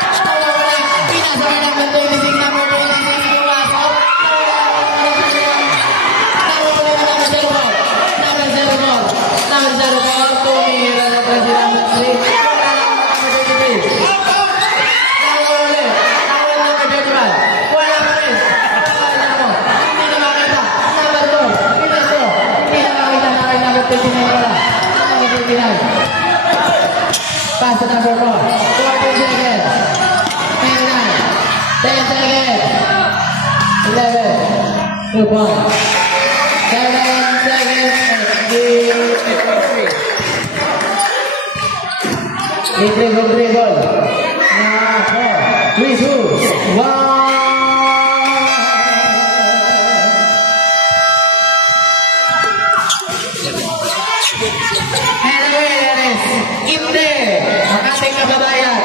Pinasa ka number Balik. Wala lang ang number 23. Nawala ulit. Nawala ang number 31. Wala pa rin. Wala mo. Hindi na makita. Number 4. Pinasok. Hindi na makita. Nakay number 29 pala. Number 29. Pass to number 4. 14 seconds. 29. 10 seconds. 11. 2 points. 7 seconds. Dribble. Now 4, 3, 2, 1. And away, Dennis. Kimde. Ang ating kababayan.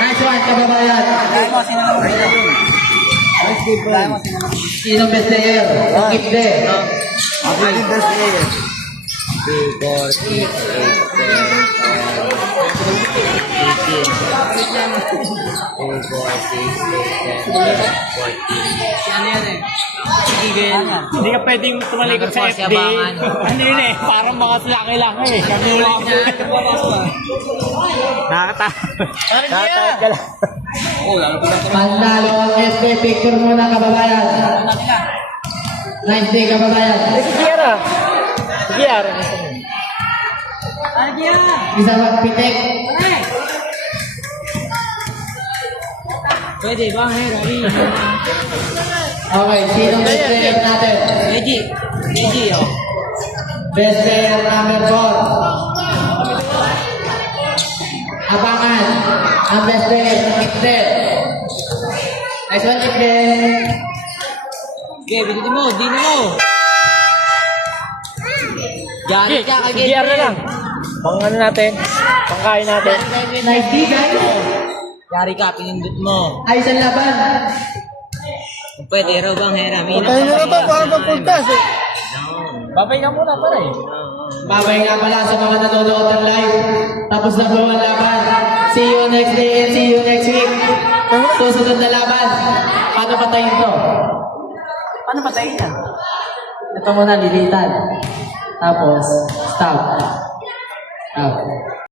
Nice one, kababayan. Sinong best player? Kimde. Ako yung best player. 2, 4, 6, 8, 10, 14. Hindi ka pwedeng tumalikod sa FD. Ano yun eh, parang mga slaki lang eh. Kami lang. Nakakatawad ka lang. Panalo ang SB picture muna, kababayan. Nice day, kababayan. Sige, Ara. Isa magpitik. Pwede ba? Rari. Okay, sinong best player natin? Eji, oh. Best player number 4. Abangan. Ang best player ng Kimde. Nice one, Kimde. Okay, binutin mo, dino mo. Gari ka, Sige, Ara lang. Pang ano natin? Pangkain natin. Nice day, guys. Gari ka, pinindot mo. Ayos ang laban. Pwede raw bang Hera? Patayin nyo na to para magpuntas eh. Babay ka muna, pala eh. Babay nga pala sa mga nanonood ng live. Tapos na po ang laban. See you next day and see you next week. Susunod na laban. Paano patayin to? Paano patayin yan? Ito muna, lilitan. Tapos, stop. Stop.